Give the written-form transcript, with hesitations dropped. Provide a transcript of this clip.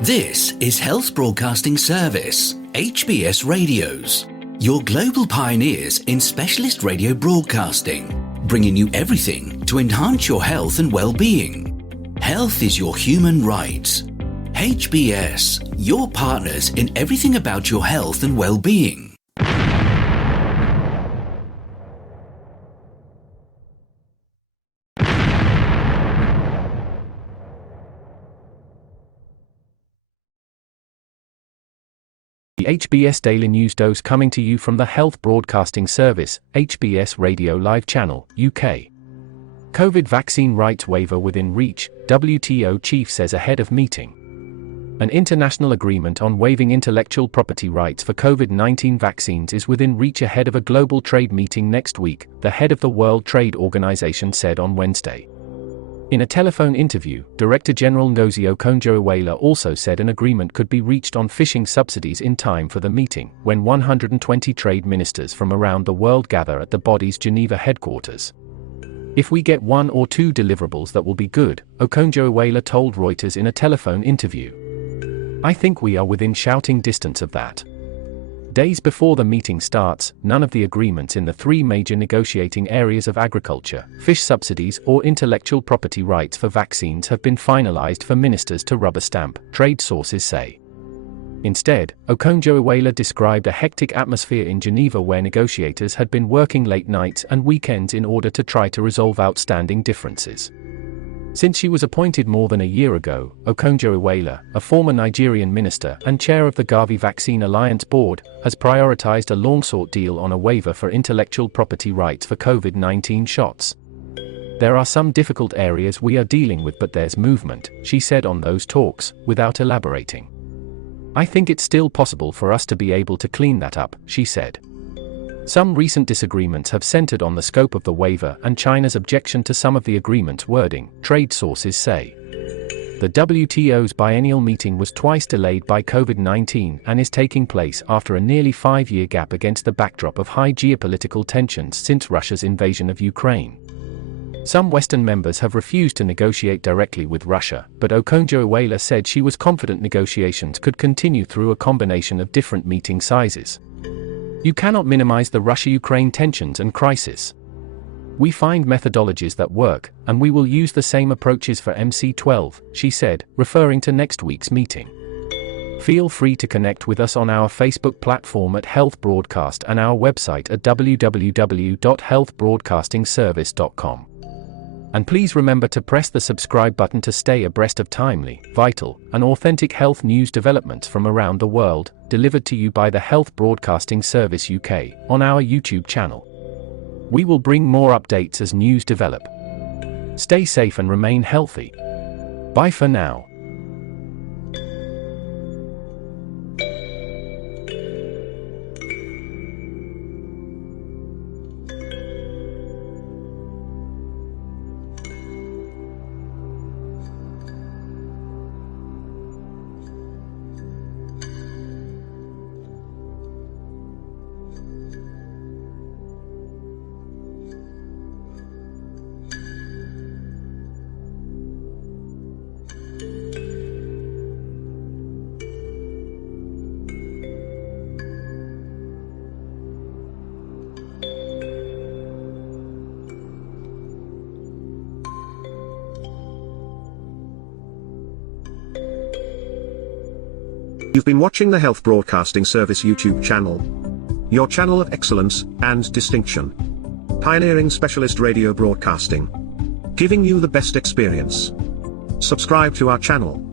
This is Health Broadcasting Service HBS Radios, your global pioneers in specialist radio broadcasting, bringing you everything to enhance your health and well-being. Health is your human right. HBS, your partners in everything about your health and well-being. The HBS Daily News Dose coming to you from the Health Broadcasting Service, HBS Radio Live Channel, UK. COVID vaccine rights waiver within reach, WTO chief says ahead of meeting. An international agreement on waiving intellectual property rights for COVID-19 vaccines is within reach ahead of a global trade meeting next week, the head of the World Trade Organization said on Wednesday. In a telephone interview, Director General Ngozi Okonjo-Iweala also said an agreement could be reached on fishing subsidies in time for the meeting, when 120 trade ministers from around the world gather at the body's Geneva headquarters. If we get one or two deliverables that will be good, Okonjo-Iweala told Reuters in a telephone interview. I think we are within shouting distance of that. Days before the meeting starts, none of the agreements in the three major negotiating areas of agriculture, fish subsidies or intellectual property rights for vaccines have been finalized for ministers to rubber stamp, trade sources say. Instead, Okonjo-Iweala described a hectic atmosphere in Geneva where negotiators had been working late nights and weekends in order to try to resolve outstanding differences. Since she was appointed more than a year ago, Okonjo-Iweala, a former Nigerian minister and chair of the Gavi Vaccine Alliance Board, has prioritized a long-sought deal on a waiver for intellectual property rights for COVID-19 shots. There are some difficult areas we are dealing with, but there's movement, she said on those talks, without elaborating. I think it's still possible for us to be able to clean that up, she said. Some recent disagreements have centered on the scope of the waiver and China's objection to some of the agreement's wording, trade sources say. The WTO's biennial meeting was twice delayed by COVID-19 and is taking place after a nearly 5-year gap against the backdrop of high geopolitical tensions since Russia's invasion of Ukraine. Some Western members have refused to negotiate directly with Russia, but Okonjo-Iweala said she was confident negotiations could continue through a combination of different meeting sizes. You cannot minimize the Russia-Ukraine tensions and crisis. We find methodologies that work, and we will use the same approaches for MC12, she said, referring to next week's meeting. Feel free to connect with us on our Facebook platform at Health Broadcast and our website at www.healthbroadcastingservice.com. And please remember to press the subscribe button to stay abreast of timely, vital, and authentic health news developments from around the world, delivered to you by the Health Broadcasting Service UK, on our YouTube channel. We will bring more updates as news develop. Stay safe and remain healthy. Bye for now. You've been watching the Health Broadcasting Service YouTube channel. Your channel of excellence and distinction. Pioneering specialist radio broadcasting. Giving you the best experience. Subscribe to our channel.